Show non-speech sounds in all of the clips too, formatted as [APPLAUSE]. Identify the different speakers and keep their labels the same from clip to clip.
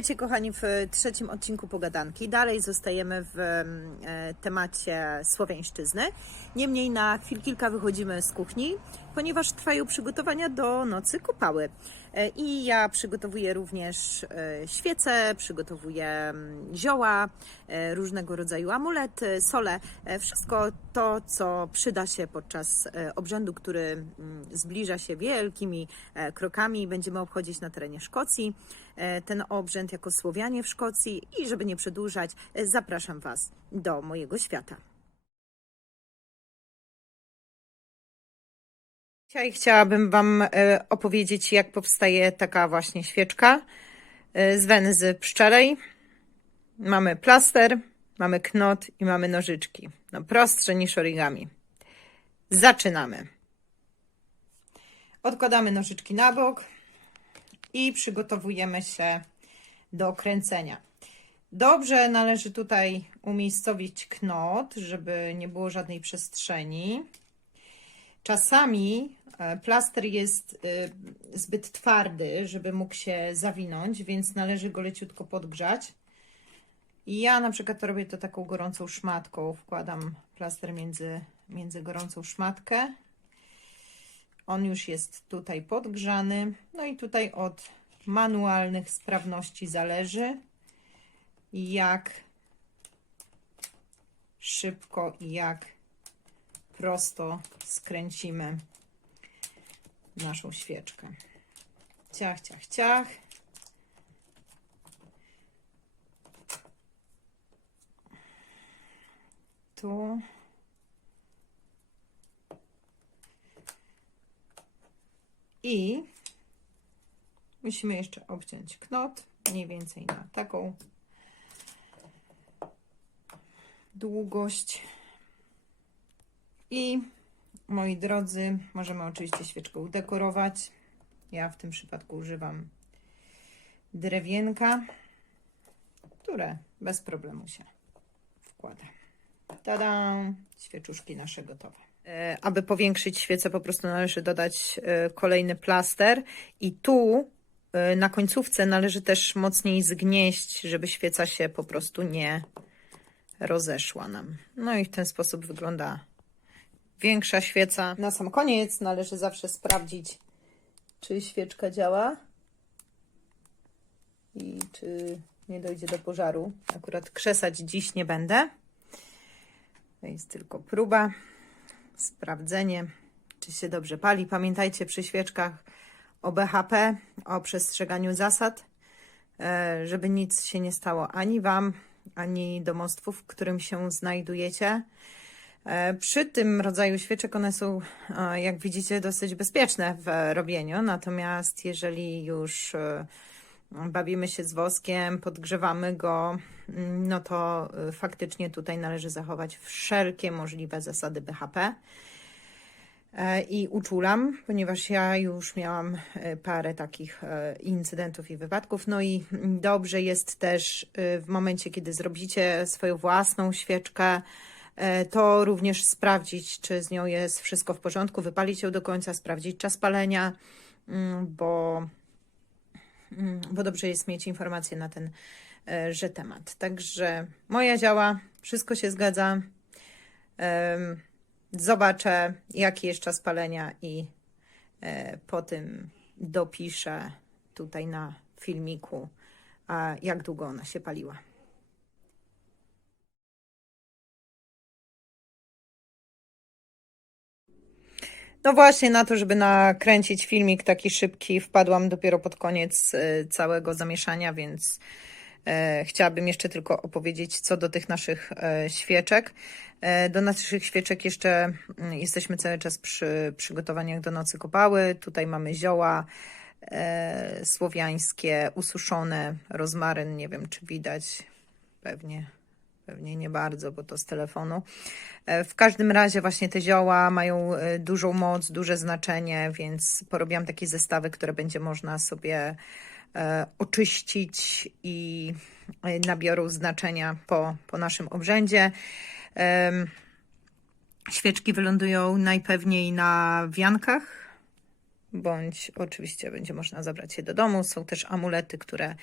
Speaker 1: Witajcie kochani w trzecim odcinku Pogadanki. Dalej zostajemy w e, temacie słowiańszczyzny. Niemniej na chwil kilka wychodzimy z kuchni, ponieważ trwają przygotowania do nocy kopały. E, I ja przygotowuję również e, świece, przygotowuję em, zioła, e, różnego rodzaju amulety, sole, wszystko to, co przyda się podczas obrzędu, który mm, zbliża się wielkimi krokami. Będziemy obchodzić na terenie Szkocji ten obrzęd jako Słowianie w Szkocji i żeby nie przedłużać, zapraszam Was do mojego świata. Dzisiaj chciałabym Wam e, opowiedzieć, jak powstaje taka właśnie świeczka e, z węzy pszczelej. Mamy plaster, mamy knot i mamy nożyczki. No prostsze niż origami. Zaczynamy. Odkładamy nożyczki na bok i przygotowujemy się do kręcenia. Dobrze należy tutaj umiejscowić knot, żeby nie było żadnej przestrzeni. Czasami e, plaster jest e, zbyt twardy, żeby mógł się zawinąć, więc należy go leciutko podgrzać. I ja na przykład robię to taką gorącą szmatką. Wkładam plaster między, między gorącą szmatkę. On już jest tutaj podgrzany. No i tutaj od manualnych sprawności zależy, jak szybko i jak prosto skręcimy naszą świeczkę. Ciach, ciach, ciach. Tu. I musimy jeszcze obciąć knot, mniej więcej na taką długość. I moi drodzy, możemy oczywiście świeczkę udekorować. Ja w tym przypadku używam drewienka, które bez problemu się wkłada. Tada! Świeczuszki nasze gotowe. E, Aby powiększyć świecę, po prostu należy dodać e, kolejny plaster i tu e, na końcówce należy też mocniej zgnieść, żeby świeca się po prostu nie rozeszła nam. No i w ten sposób wygląda większa świeca. Na sam koniec należy zawsze sprawdzić, czy świeczka działa i czy nie dojdzie do pożaru. Akurat krzesać dziś nie będę. To jest tylko próba, sprawdzenie, czy się dobrze pali. Pamiętajcie przy świeczkach o BHP, o przestrzeganiu zasad, e, żeby nic się nie stało ani Wam, ani domostwu, w którym się znajdujecie. E, Przy tym rodzaju świeczek one są, e, jak widzicie, dosyć bezpieczne w robieniu. Natomiast jeżeli już e, bawimy się z woskiem, podgrzewamy go, mm, no to e, faktycznie tutaj należy zachować wszelkie możliwe zasady BHP. E, I uczulam, ponieważ ja już miałam e, parę takich e, incydentów i wypadków. No i dobrze jest też e, w momencie, kiedy zrobicie swoją własną świeczkę, e, to również sprawdzić, czy z nią jest wszystko w porządku, wypalić ją do końca, sprawdzić czas palenia, mm, bo, mm, bo dobrze jest mieć informacje na ten e, że temat. Także moja działa, wszystko się zgadza. Zobaczę, jaki jest czas palenia i e, po tym dopiszę tutaj na filmiku, jak długo ona się paliła. No właśnie na to, żeby nakręcić filmik taki szybki, wpadłam dopiero pod koniec e, całego zamieszania, więc e, chciałabym jeszcze tylko opowiedzieć co do tych naszych e, świeczek. Do naszych świeczek jeszcze mm, jesteśmy cały czas przy przygotowaniach do nocy kopały. Tutaj mamy zioła słowiańskie, ususzone, rozmaryn, nie wiem czy widać, pewnie Pewnie nie bardzo, bo to z telefonu. E, W każdym razie właśnie te zioła mają e, dużą moc, duże znaczenie, więc porobiłam takie zestawy, które będzie można sobie e, oczyścić i nabiorą znaczenia po, po naszym obrzędzie. Świeczki wylądują najpewniej na wiankach, bądź oczywiście będzie można zabrać je do domu. Są też amulety, które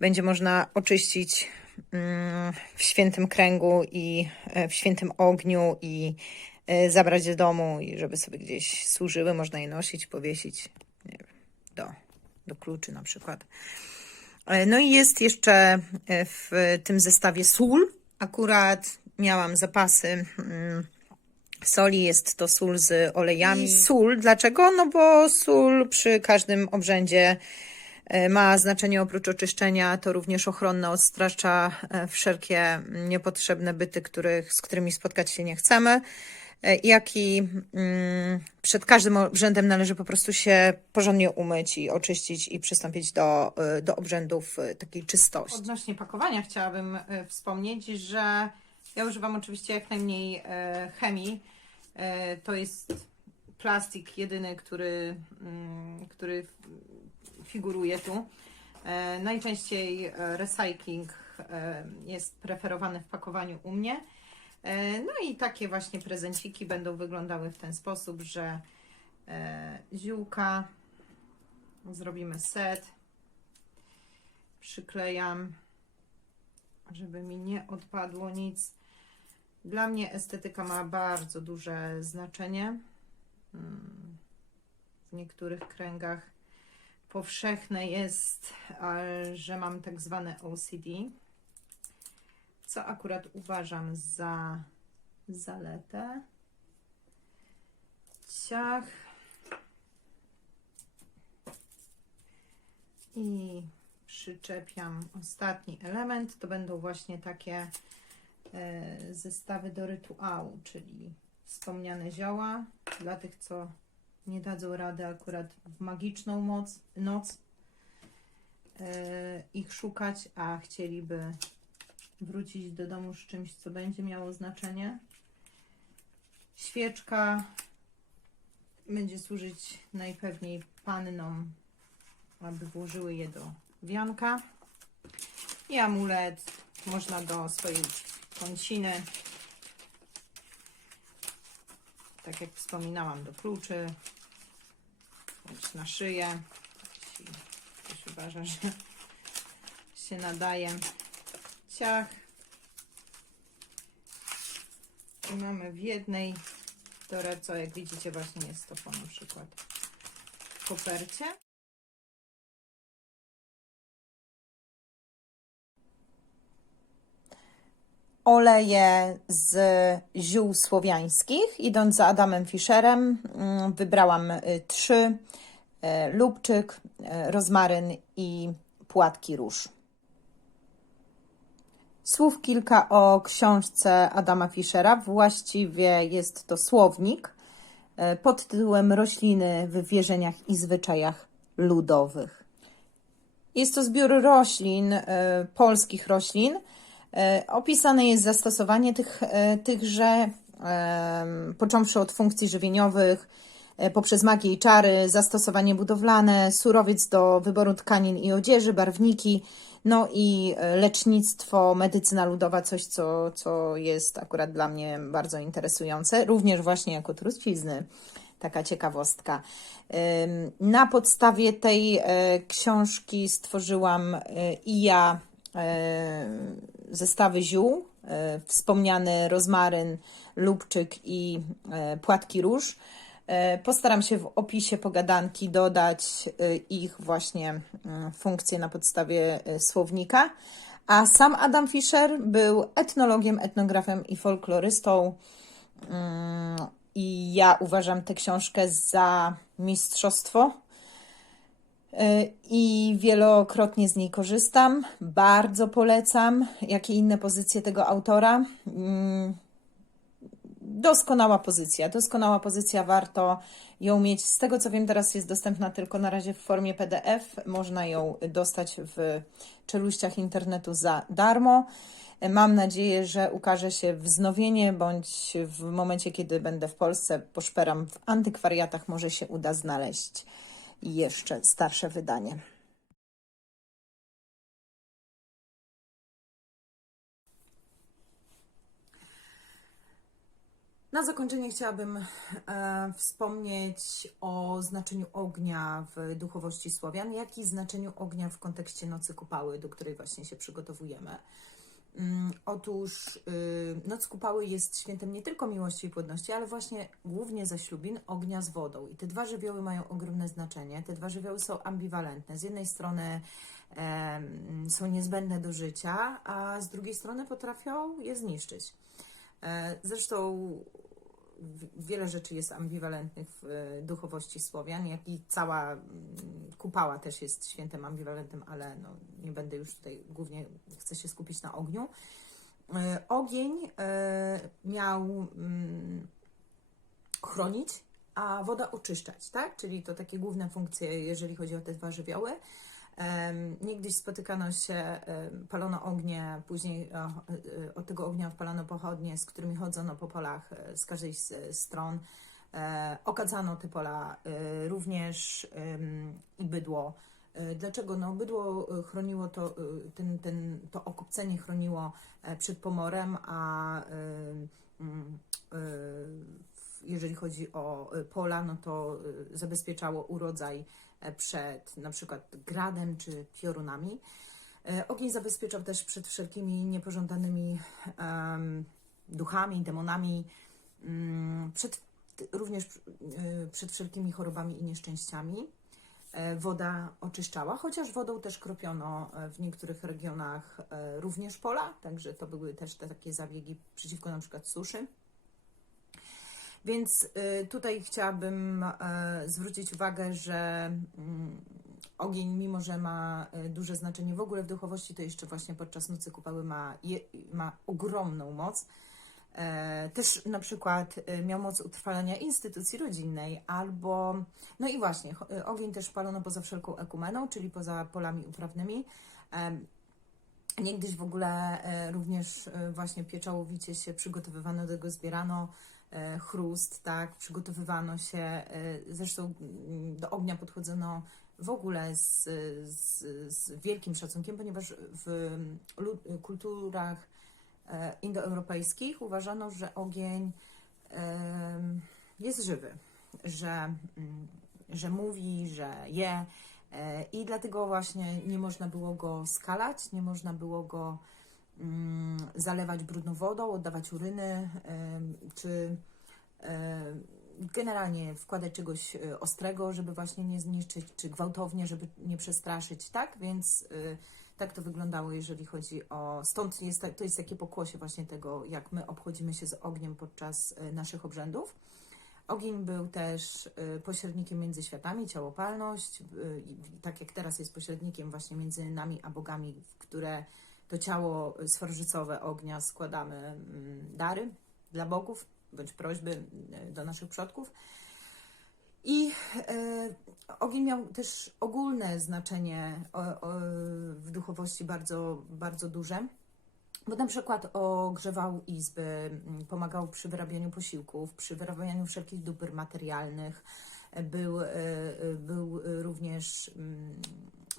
Speaker 1: będzie można oczyścić mm, w świętym kręgu i e, w świętym ogniu i e, zabrać do domu i żeby sobie gdzieś służyły. Można je nosić, powiesić wiem, do, do kluczy na przykład. E, No i jest jeszcze w tym zestawie sól. Akurat miałam zapasy mm, soli, jest to sól z olejami. Sól, dlaczego? No bo sól przy każdym obrzędzie e, ma znaczenie oprócz oczyszczenia, to również ochronne, odstrasza e, wszelkie niepotrzebne byty, których, z którymi spotkać się nie chcemy. E, Jak i mm, przed każdym obrzędem należy po prostu się porządnie umyć i oczyścić i przystąpić do, do obrzędów takiej czystości. Odnośnie pakowania chciałabym wspomnieć, że ja używam oczywiście jak najmniej e, chemii. E, To jest plastik jedyny, który, mm, który figuruje tu. E, Najczęściej recycling jest preferowany w pakowaniu u mnie. No i takie właśnie prezenciki będą wyglądały w ten sposób, że ziółka, zrobimy set, przyklejam, żeby mi nie odpadło nic. Dla mnie estetyka ma bardzo duże znaczenie. Mm, W niektórych kręgach powszechne jest, że mam tak zwane OCD, co akurat uważam za zaletę. Ciach. I przyczepiam ostatni element. To będą właśnie takie zestawy do rytuału, czyli wspomniane zioła dla tych, co nie dadzą rady akurat w magiczną moc, noc e, ich szukać, a chcieliby wrócić do domu z czymś, co będzie miało znaczenie. Świeczka będzie służyć najpewniej pannom, aby włożyły je do wianka. I amulet można do swojej kąciny, tak jak wspominałam, do kluczy, bądź na szyję, jeśli ktoś uważa, że się nadaje. Ciach. I mamy w jednej torebce, jak widzicie właśnie jest to po na przykład w kopercie. Oleje z ziół słowiańskich. Idąc za Adamem Fischerem, mm, wybrałam y, trzy: e, lubczyk, e, rozmaryn i płatki róż. Słów kilka o książce Adama Fischera. Właściwie jest to słownik pod tytułem Rośliny w wierzeniach i zwyczajach ludowych. Jest to zbiór roślin, polskich roślin. E, Opisane jest zastosowanie tych, e, tychże, począwszy od funkcji żywieniowych, e, poprzez magię i czary, zastosowanie budowlane, surowiec do wyboru tkanin i odzieży, barwniki, no i lecznictwo, medycyna ludowa, coś, co, co jest akurat dla mnie bardzo interesujące, również właśnie jako trucizny taka ciekawostka. Na podstawie tej książki stworzyłam i ja zestawy ziół, e, wspomniany rozmaryn, lubczyk i e, płatki róż. E, Postaram się w opisie pogadanki dodać ich właśnie funkcje na podstawie słownika. A sam Adam Fischer był etnologiem, etnografem i folklorystą. Mm, I ja uważam tę książkę za mistrzostwo i wielokrotnie z niej korzystam. Bardzo polecam, jak i inne pozycje tego autora. Mm, Doskonała pozycja, doskonała pozycja, warto ją mieć. Z tego co wiem, teraz jest dostępna tylko na razie w formie PDF. Można ją dostać w czeluściach internetu za darmo. Mam nadzieję, że ukaże się wznowienie, bądź w momencie, kiedy będę w Polsce, poszperam w antykwariatach, może się uda znaleźć jeszcze starsze wydanie. Na zakończenie chciałabym e, wspomnieć o znaczeniu ognia w duchowości Słowian, jak i znaczeniu ognia w kontekście Nocy Kupały, do której właśnie się przygotowujemy. Mm, Otóż y, Noc Kupały jest świętem nie tylko miłości i płodności, ale właśnie głównie zaślubin ognia z wodą. I te dwa żywioły mają ogromne znaczenie. Te dwa żywioły są ambiwalentne. Z jednej strony em, są niezbędne do życia, a z drugiej strony potrafią je zniszczyć. E, Zresztą wiele rzeczy jest ambiwalentnych w e, duchowości Słowian, jak i cała mm, kupała też jest świętem ambiwalentnym, ale no, nie będę już tutaj głównie, chcę się skupić na ogniu. E, Ogień e, miał mm, chronić, a woda oczyszczać, tak? Czyli to takie główne funkcje, jeżeli chodzi o te dwa żywioły. Niegdyś spotykano się, palono ognie, później od tego ognia odpalano pochodnie, z którymi chodzono po polach e, z każdej z stron. E, Okadzano te pola e, również i bydło. Dlaczego? No, bydło chroniło to, ten, ten, to okopcenie chroniło przed pomorem, a mm, jeżeli chodzi o e, pola, no to e, zabezpieczało urodzaj e, przed na przykład gradem czy piorunami. E, Ogień zabezpieczał też przed wszelkimi niepożądanymi em, duchami, demonami, mm, przed, również e, przed wszelkimi chorobami i nieszczęściami. E, Woda oczyszczała, chociaż wodą też kropiono w niektórych regionach również pola, także to były też te takie zabiegi przeciwko na przykład suszy. Więc y, tutaj chciałabym e, zwrócić uwagę, że mm, ogień, mimo że ma e, duże znaczenie w ogóle w duchowości, to jeszcze właśnie podczas nocy kupały ma, ma ogromną moc. E, Też na przykład e, miał moc utrwalania instytucji rodzinnej, albo, no i właśnie, e, ogień też palono poza wszelką ekumeną, czyli poza polami uprawnymi. Em, Niegdyś w ogóle e, również e, właśnie pieczołowicie się przygotowywano do tego, zbierano e, chrust, tak, przygotowywano się, e, zresztą mm, do ognia podchodzono w ogóle z, z, z wielkim szacunkiem, ponieważ w lu- kulturach e, indoeuropejskich uważano, że ogień jest żywy, że, mm, że mówi, że je e, i dlatego właśnie nie można było go skalać, nie można było go mm, zalewać brudną wodą, oddawać uryny, czy generalnie wkładać czegoś e, ostrego, żeby właśnie nie zniszczyć, czy gwałtownie, żeby nie przestraszyć, tak? Więc y, tak to wyglądało, jeżeli chodzi o. Stąd jest, to jest takie pokłosie właśnie tego, jak my obchodzimy się z ogniem podczas y, naszych obrzędów. Ogień był też y, pośrednikiem między światami, ciałopalność, tak jak teraz jest pośrednikiem właśnie między nami a bogami, które to ciało sforżycowe ognia składamy mm, dary dla bogów, bądź prośby y, do naszych przodków. I e, ogień miał też ogólne znaczenie w duchowości bardzo, bardzo duże. Bo na przykład ogrzewał izby, m, pomagał przy wyrabianiu posiłków, przy wyrabianiu wszelkich dóbr materialnych. Był, e, e, był również mm,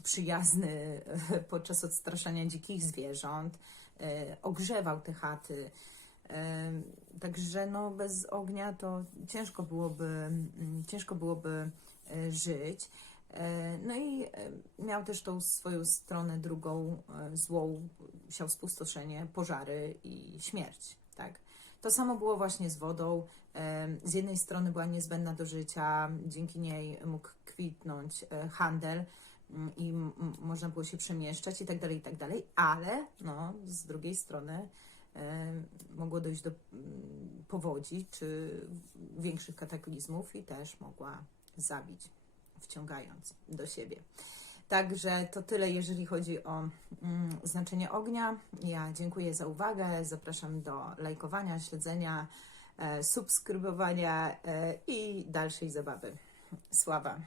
Speaker 1: przyjazny [LAUGHS] podczas odstraszania dzikich zwierząt. E, Ogrzewał te chaty. E, Także no, bez ognia to ciężko byłoby, mm, ciężko byłoby e, żyć. No i miał też tą swoją stronę drugą, złą, siał spustoszenie, pożary i śmierć, tak? To samo było właśnie z wodą. Z jednej strony była niezbędna do życia, dzięki niej mógł kwitnąć handel i można było się przemieszczać i tak dalej, i tak dalej, ale no, z drugiej strony e, mogło dojść do powodzi czy większych kataklizmów i też mogła zabić, wciągając do siebie. Także to tyle, jeżeli chodzi o znaczenie ognia. Ja dziękuję za uwagę. Zapraszam do lajkowania, śledzenia, e, subskrybowania e, i dalszej zabawy. Sława.